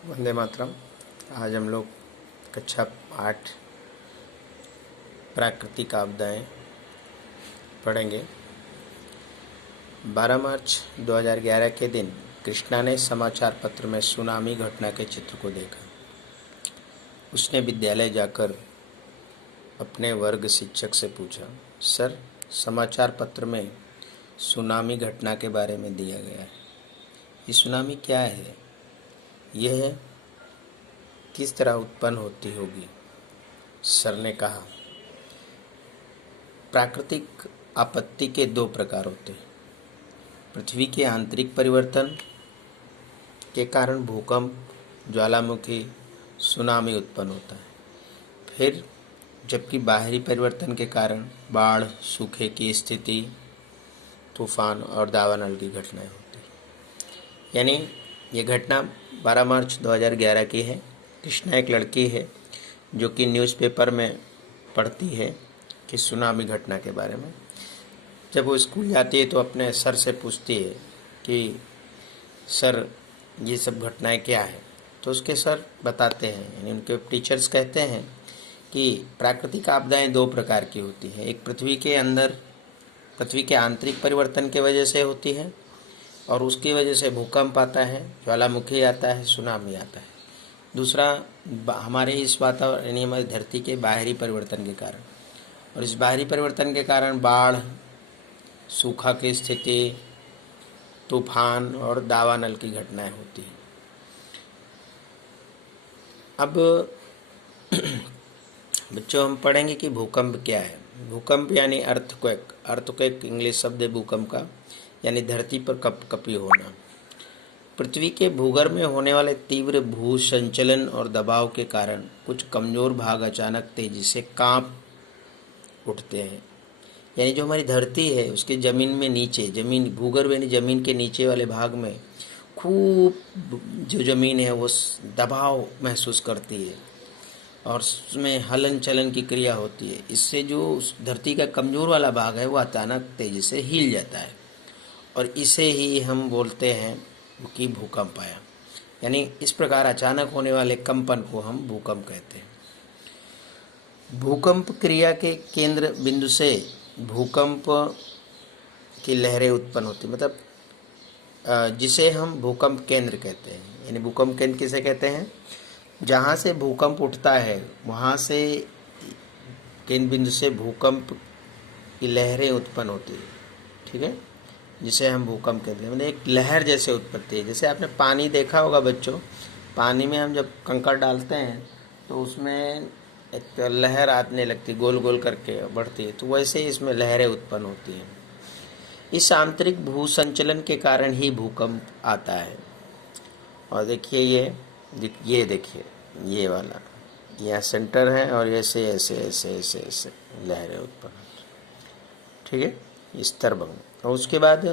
वंदे मातरम। आज हम लोग कक्षा 8 प्राकृतिक आपदाएं पढ़ेंगे। 12 मार्च 2011 के दिन कृष्णा ने समाचार पत्र में सुनामी घटना के चित्र को देखा। उसने विद्यालय जाकर अपने वर्ग शिक्षक से पूछा, सर, समाचार पत्र में सुनामी घटना के बारे में दिया गया है, ये सुनामी क्या है? यह किस तरह उत्पन्न होती होगी? सर ने कहा, प्राकृतिक आपत्ति के 2 प्रकार होते हैं। पृथ्वी के आंतरिक परिवर्तन के कारण भूकंप, ज्वालामुखी, सुनामी उत्पन्न होता है। फिर जबकि बाहरी परिवर्तन के कारण बाढ़, सूखे की स्थिति, तूफान और दावानल की घटनाएं होती हैं। यानी ये घटना 12 मार्च 2011 की है। कृष्णा एक लड़की है जो कि न्यूज़पेपर में पढ़ती है कि सुनामी घटना के बारे में। जब वो स्कूल जाती है तो अपने सर से पूछती है कि सर, ये सब घटनाएं क्या है? तो उसके सर बताते हैं, यानी उनके टीचर्स कहते हैं कि प्राकृतिक आपदाएं 2 प्रकार की होती हैं। एक पृथ्वी के आंतरिक परिवर्तन की वजह से होती है और उसकी वजह से भूकंप आता है, ज्वालामुखी आता है, सुनामी आता है। दूसरा हमारे इस वातावरण यानी हमारी धरती के बाहरी परिवर्तन के कारण, और इस बाहरी परिवर्तन के कारण बाढ़, सूखा की स्थिति, तूफान और दावानल की घटनाएं होती हैं। अब बच्चों, हम पढ़ेंगे कि भूकंप क्या है। भूकंप यानी अर्थक्वेक। अर्थक्वेक इंग्लिश शब्द है भूकंप का, यानी धरती पर कपकपी होना। पृथ्वी के भूगर्भ में होने वाले तीव्र भूसंचलन और दबाव के कारण कुछ कमजोर भाग अचानक तेजी से कांप उठते हैं। यानी जो हमारी धरती है उसके ज़मीन में नीचे, ज़मीन भूगर्भ यानी ज़मीन के नीचे वाले भाग में खूब जो ज़मीन है वो दबाव महसूस करती है और उसमें हलन चलन की क्रिया होती है। इससे जो धरती का कमज़ोर वाला भाग है वो अचानक तेज़ी से हिल जाता है और इसे ही हम बोलते हैं कि भूकंप आया। यानी इस प्रकार अचानक होने वाले कंपन को हम भूकंप कहते हैं। भूकंप क्रिया के केंद्र बिंदु से भूकंप की लहरें उत्पन्न होती, मतलब जिसे हम भूकंप केंद्र कहते हैं। यानी भूकंप केंद्र किसे कहते हैं? जहाँ से भूकंप उठता है वहाँ से केंद्र बिंदु से भूकंप की लहरें उत्पन्न होती है, ठीक है, जिसे हम भूकंप कहते हैं। मतलब एक लहर जैसे उत्पत्ति है। जैसे आपने पानी देखा होगा बच्चों, पानी में हम जब कंकड़ डालते हैं तो उसमें एक लहर आने लगती है, गोल गोल करके बढ़ती है, तो वैसे ही इसमें लहरें उत्पन्न होती हैं। इस आंतरिक भूसंचलन के कारण ही भूकंप आता है। और देखिए ये देखिए, ये वाला यहाँ सेंटर है और ऐसे ऐसे ऐसे ऐसे ऐसे लहरें उत्पन्न होती, ठीक है, स्तरभंग। और उसके बाद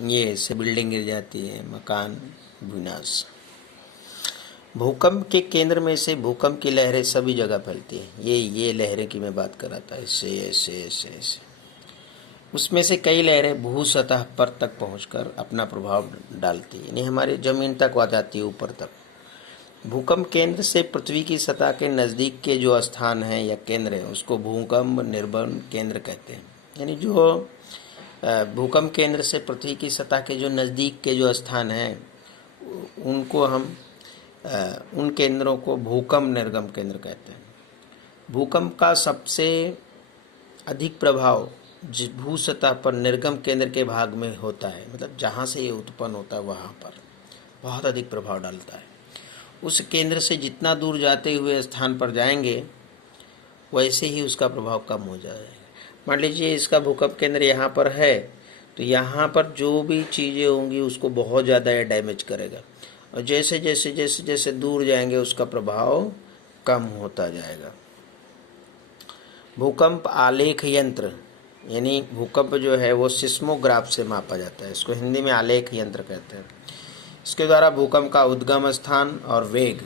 ये ऐसे बिल्डिंग गिर जाती है, मकान विनाश। भूकंप के केंद्र में से भूकंप की लहरें सभी जगह फैलती हैं। ये लहरें की मैं बात कर रहा था, ऐसे ऐसे ऐसे ऐसे। उसमें से कई लहरें भू सतह पर तक पहुंचकर अपना प्रभाव डालती है, यानी हमारी ज़मीन तक आ जाती है, ऊपर तक। भूकंप केंद्र से पृथ्वी की सतह के नज़दीक के जो स्थान हैं या केंद्र हैं उसको भूकंप निर्भर केंद्र कहते हैं। यानी जो भूकंप केंद्र से पृथ्वी की सतह के जो नज़दीक के जो स्थान हैं उनको हम उन केंद्रों को भूकंप निर्गम केंद्र कहते हैं। भूकंप का सबसे अधिक प्रभाव जिस भू सतह पर निर्गम केंद्र के भाग में होता है, मतलब जहाँ से ये उत्पन्न होता है वहाँ पर बहुत अधिक प्रभाव डालता है। उस केंद्र से जितना दूर जाते हुए स्थान पर जाएंगे वैसे ही उसका प्रभाव कम हो जाएगा। मान लीजिए इसका भूकंप केंद्र यहाँ पर है तो यहाँ पर जो भी चीज़ें होंगी उसको बहुत ज़्यादा ये डैमेज करेगा, और जैसे जैसे जैसे जैसे दूर जाएंगे उसका प्रभाव कम होता जाएगा। भूकंप आलेख यंत्र, यानी भूकंप जो है वो सिस्मोग्राफ से मापा जाता है। इसको हिंदी में आलेख यंत्र कहते हैं। इसके द्वारा भूकंप का उद्गम स्थान और वेग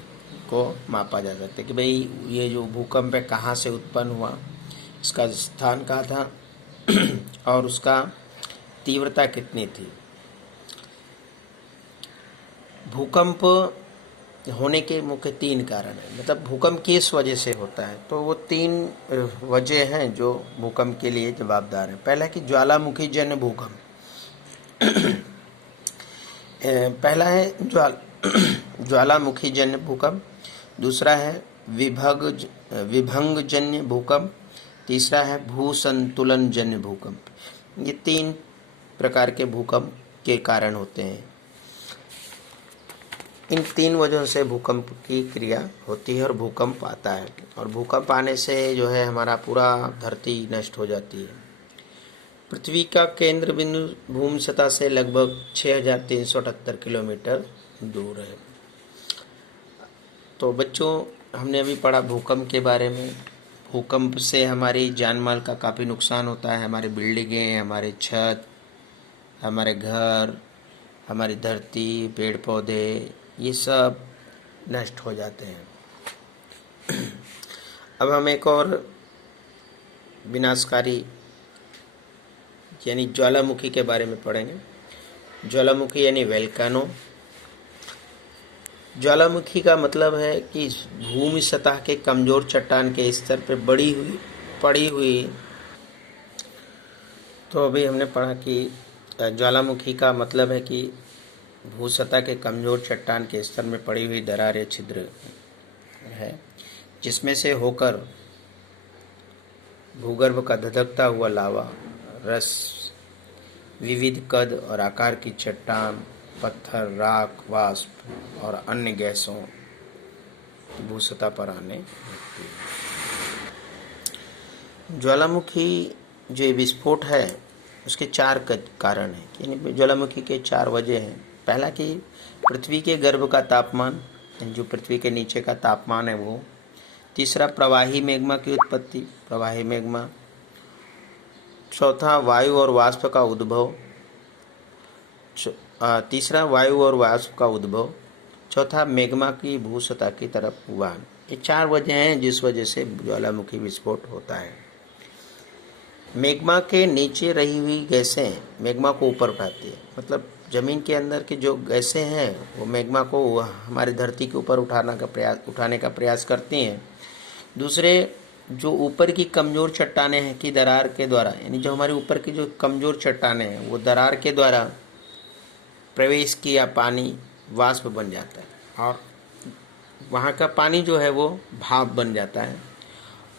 को मापा जा सकता है कि भाई ये जो भूकंप है कहाँ से उत्पन्न हुआ, इसका स्थान कहाँ था और उसका तीव्रता कितनी थी। भूकंप होने के मुख्य तीन कारण हैं, मतलब भूकंप किस वजह से होता है, तो वो तीन वजह हैं जो भूकंप के लिए जवाबदार हैं। पहला है कि ज्वालामुखी जन्य भूकंप। पहला है ज्वालामुखी जन्य भूकंप, दूसरा है विभंग जन्य भूकंप, तीसरा है भूसंतुलन जन्य भूकंप। ये तीन प्रकार के भूकंप के कारण होते हैं। इन तीन वजहों से भूकंप की क्रिया होती है और भूकंप आता है, और भूकंप आने से जो है हमारा पूरा धरती नष्ट हो जाती है। पृथ्वी का केंद्र बिंदु भूमि सतह से लगभग 6378 किलोमीटर दूर है। तो बच्चों, हमने अभी पढ़ा भूकंप के बारे में। भूकंप से हमारी जान माल का काफ़ी नुकसान होता है। हमारी बिल्डिंगें, हमारे छत, हमारे घर, हमारी धरती, पेड़ पौधे, ये सब नष्ट हो जाते हैं। अब हम एक और विनाशकारी यानी ज्वालामुखी के बारे में पढ़ेंगे। ज्वालामुखी यानी वोल्केनो। ज्वालामुखी का मतलब है कि भूमि सतह के कमजोर चट्टान के स्तर पर पड़ी हुई। तो अभी हमने पढ़ा कि ज्वालामुखी का मतलब है कि भूसतह के कमजोर चट्टान के स्तर में पड़ी हुई दरार या छिद्र है, जिसमें से होकर भूगर्भ का धधकता हुआ लावा, रस, विविध कद और आकार की चट्टान, पत्थर, राख, वाष्प और अन्य गैसों भूसतह पर आने लगती है। ज्वालामुखी जो विस्फोट है उसके चार कारण हैं, यानी ज्वालामुखी के चार वजह हैं। पहला कि पृथ्वी के गर्भ का तापमान, जो पृथ्वी के नीचे का तापमान है वो। तीसरा, प्रवाही मैग्मा की उत्पत्ति, प्रवाही मैग्मा। चौथा, वायु और वाष्प का उद्भव। तीसरा, वायु और वाष्प का उद्भव। चौथा, मैग्मा की भूसतह की तरफ उड़ान। ये चार वजह हैं जिस वजह से ज्वालामुखी विस्फोट होता है। मैग्मा के नीचे रही हुई गैसें मैग्मा को ऊपर उठाती है, मतलब जमीन के अंदर की जो गैसें हैं वो मैग्मा को हमारी धरती के ऊपर उठाने का प्रयास करती हैं। दूसरे, जो ऊपर की कमज़ोर चट्टानें हैं कि दरार के द्वारा, यानी जो हमारे ऊपर की जो कमज़ोर चट्टानें हैं वो दरार के द्वारा प्रवेश किया पानी वाष्प बन जाता है, और वहाँ का पानी जो है वो भाप बन जाता है।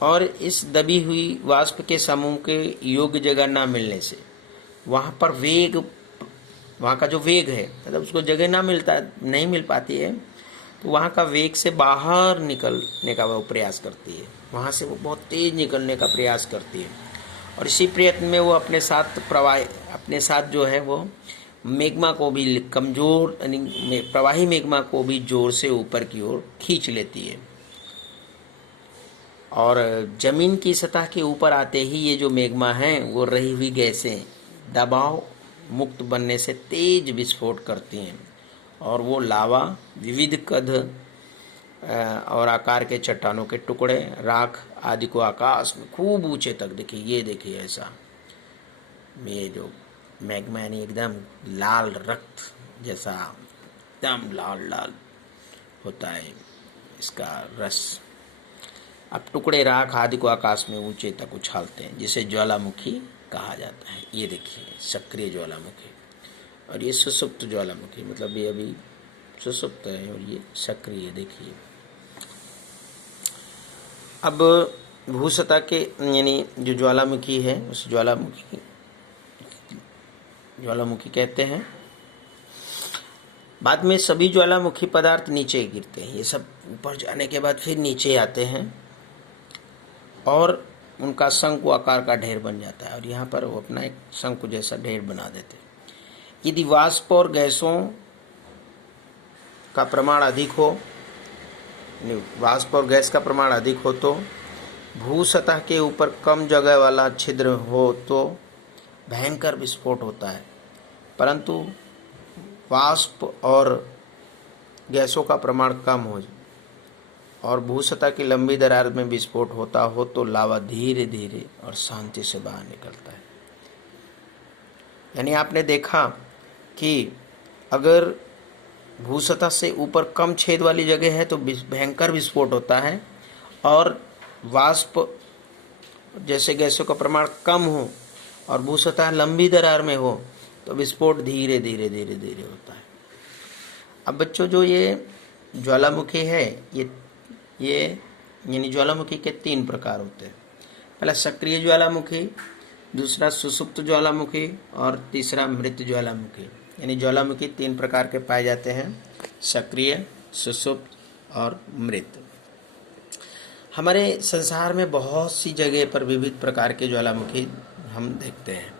और इस दबी हुई वाष्प के समूह के योग्य जगह ना मिलने से वहाँ का जो वेग है, मतलब उसको जगह नहीं मिल पाती है, तो वहाँ का वेग से बाहर निकलने का वो प्रयास करती है। वहाँ से वो बहुत तेज निकलने का प्रयास करती है, और इसी प्रयत्न में वो अपने साथ जो है वो मैग्मा को भी कमज़ोर, यानी प्रवाही मैग्मा को भी जोर से ऊपर की ओर खींच लेती है। और ज़मीन की सतह के ऊपर आते ही ये जो मैग्मा हैं वो रही हुई गैसें दबाव मुक्त बनने से तेज विस्फोट करती हैं, और वो लावा, विविध कद और आकार के चट्टानों के टुकड़े, राख आदि को आकाश में खूब ऊंचे तक देखिए ऐसा, ये जो मैग्मा यानी एकदम लाल रक्त जैसा एकदम लाल लाल होता है इसका रस। अब टुकड़े राख आदि को आकाश में ऊंचे तक उछालते हैं, जिसे ज्वालामुखी कहा जाता है। ये देखिए सक्रिय ज्वालामुखी, और ये सुसुप्त ज्वालामुखी, मतलब ये अभी सुसुप्त है और ये सक्रिय। देखिए अब भूसतह के यानी जो ज्वालामुखी है उस ज्वालामुखी कहते हैं। बाद में सभी ज्वालामुखी पदार्थ नीचे गिरते हैं, ये सब ऊपर जाने के बाद फिर नीचे आते हैं और उनका शंकु आकार का ढेर बन जाता है, और यहाँ पर वो अपना एक शंकु जैसा ढेर बना देते हैं। यदि वाष्प और गैसों का प्रमाण अधिक हो, वाष्प और गैस का प्रमाण अधिक हो तो भू सतह के ऊपर कम जगह वाला छिद्र हो तो भयंकर विस्फोट होता है। परंतु वाष्प और गैसों का प्रमाण कम हो और भूसतह की लंबी दरार में विस्फोट होता हो तो लावा धीरे धीरे और शांति से बाहर निकलता है। यानी आपने देखा कि अगर भूसतह से ऊपर कम छेद वाली जगह है तो भयंकर विस्फोट होता है, और वाष्प जैसे गैसों का प्रमाण कम हो और भूसतह लंबी दरार में हो तो विस्फोट धीरे धीरे धीरे धीरे होता है। अब बच्चों, जो ये ज्वालामुखी है, ये यानी ज्वालामुखी के 3 प्रकार होते हैं। पहला सक्रिय ज्वालामुखी, दूसरा सुसुप्त ज्वालामुखी और तीसरा मृत ज्वालामुखी। यानी ज्वालामुखी 3 प्रकार के पाए जाते हैं, सक्रिय, सुसुप्त और मृत। हमारे संसार में बहुत सी जगह पर विविध प्रकार के ज्वालामुखी हम देखते हैं।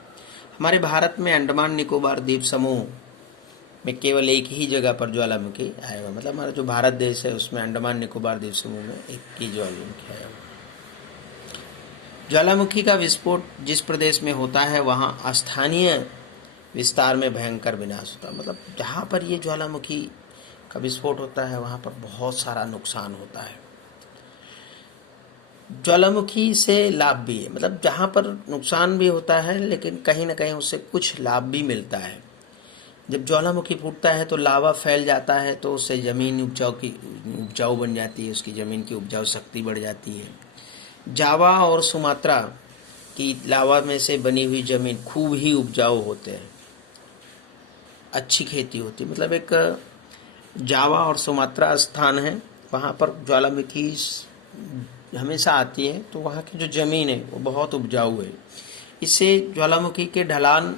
हमारे भारत में अंडमान निकोबार द्वीप समूह में केवल एक ही जगह पर ज्वालामुखी आया हुआ, मतलब हमारा जो भारत देश है उसमें अंडमान निकोबार द्वीप समूह में एक ही ज्वालामुखी आया हुआ। ज्वालामुखी का विस्फोट जिस प्रदेश में होता है वहाँ स्थानीय विस्तार में भयंकर विनाश होता है। मतलब जहाँ पर ये ज्वालामुखी का विस्फोट होता है वहाँ पर बहुत सारा नुकसान होता है। ज्वालामुखी से लाभ भी है, मतलब जहाँ पर नुकसान भी होता है लेकिन कहीं ना कहीं उससे कुछ लाभ भी मिलता है। जब ज्वालामुखी फूटता है तो लावा फैल जाता है, तो उससे ज़मीन उपजाऊ बन जाती है, उसकी ज़मीन की उपजाऊ शक्ति बढ़ जाती है। जावा और सुमात्रा की लावा में से बनी हुई ज़मीन खूब ही उपजाऊ होते हैं, अच्छी खेती होती है। मतलब एक जावा और सुमात्रा स्थान है, वहाँ पर ज्वालामुखी हमेशा आती है, तो वहाँ की जो ज़मीन है वो बहुत उपजाऊ है। इससे ज्वालामुखी के ढलान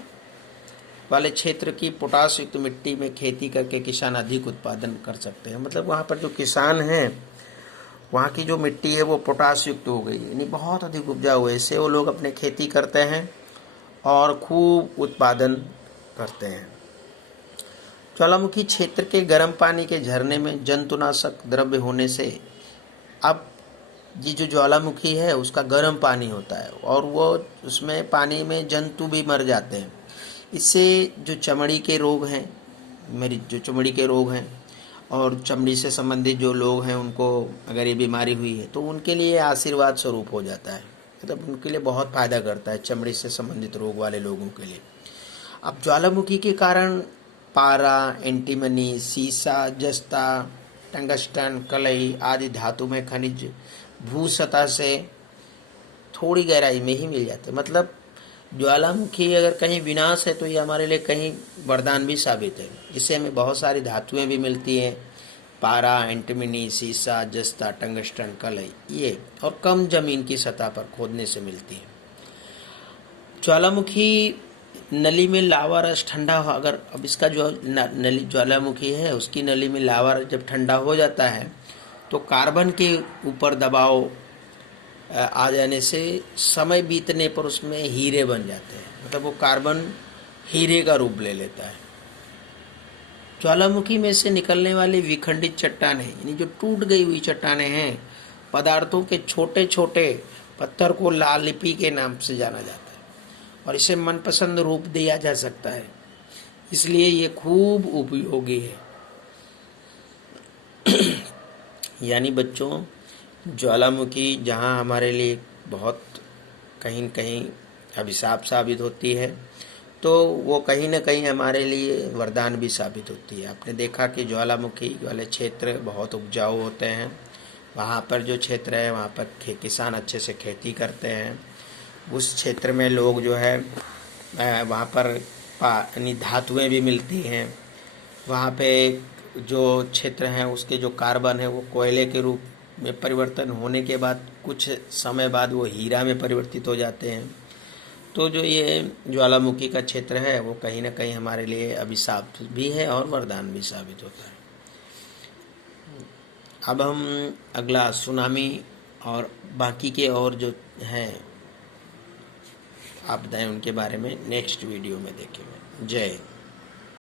वाले क्षेत्र की पोटाश युक्त मिट्टी में खेती करके किसान अधिक उत्पादन कर सकते हैं। मतलब वहाँ पर जो किसान हैं वहाँ की जो मिट्टी है वो पोटाश युक्त हो गई, यानी बहुत अधिक उपजाऊ है। इससे वो लोग अपने खेती करते हैं और खूब उत्पादन करते हैं। ज्वालामुखी क्षेत्र के गर्म पानी के झरने में जंतुनाशक द्रव्य होने से अब ये जो ज्वालामुखी है उसका गर्म पानी होता है और वो उसमें पानी में जंतु भी मर जाते हैं। इससे जो चमड़ी के रोग हैं, जो चमड़ी के रोग हैं और चमड़ी से संबंधित जो लोग हैं उनको अगर ये बीमारी हुई है तो उनके लिए आशीर्वाद स्वरूप हो जाता है। मतलब उनके लिए बहुत फ़ायदा करता है, चमड़ी से संबंधित रोग वाले लोगों के लिए। अब ज्वालामुखी के कारण पारा, एंटीमनी, सीसा, जस्ता, टंगस्टन, कलई आदि धातु में खनिज भू सतह से थोड़ी गहराई में ही मिल जाते हैं। मतलब ज्वालामुखी अगर कहीं विनाश है तो ये हमारे लिए कहीं वरदान भी साबित है। इससे हमें बहुत सारी धातुएं भी मिलती हैं, पारा, एंटीमनी, सीसा, जस्ता, टंगस्टन, कलई, ये और कम जमीन की सतह पर खोदने से मिलती है। ज्वालामुखी नली में लावा रस ठंडा हो, अगर अब इसका जो नली ज्वालामुखी है उसकी नली में लावा जब ठंडा हो जाता है तो कार्बन के ऊपर दबाव आ जाने से समय बीतने पर उसमें हीरे बन जाते हैं। मतलब वो कार्बन हीरे का रूप ले लेता है। ज्वालामुखी में से निकलने वाली विखंडित चट्टानें, यानी जो टूट गई हुई चट्टानें हैं, पदार्थों के छोटे छोटे पत्थर को लाल लिपि के नाम से जाना जाता है और इसे मनपसंद रूप दिया जा सकता है, इसलिए ये खूब उपयोगी है। यानी बच्चों, ज्वालामुखी जहाँ हमारे लिए बहुत कहीं न कहीं अभिशाप साबित होती है तो वो कहीं न कहीं हमारे लिए वरदान भी साबित होती है। आपने देखा कि ज्वालामुखी वाले क्षेत्र बहुत उपजाऊ होते हैं, वहाँ पर जो क्षेत्र है वहाँ पर किसान अच्छे से खेती करते हैं। उस क्षेत्र में लोग जो है वहाँ पर यानी धातुएँ भी मिलती हैं। वहाँ पे जो क्षेत्र हैं उसके जो कार्बन है वो कोयले के रूप में परिवर्तन होने के बाद कुछ समय बाद वो हीरा में परिवर्तित हो जाते हैं। तो जो ये ज्वालामुखी का क्षेत्र है वो कहीं ना कहीं हमारे लिए अभिशाप भी है और वरदान भी साबित होता है। अब हम अगला सुनामी और बाकी के और जो हैं आपदाएं उनके बारे में नेक्स्ट वीडियो में देखेंगे। जय हिंद।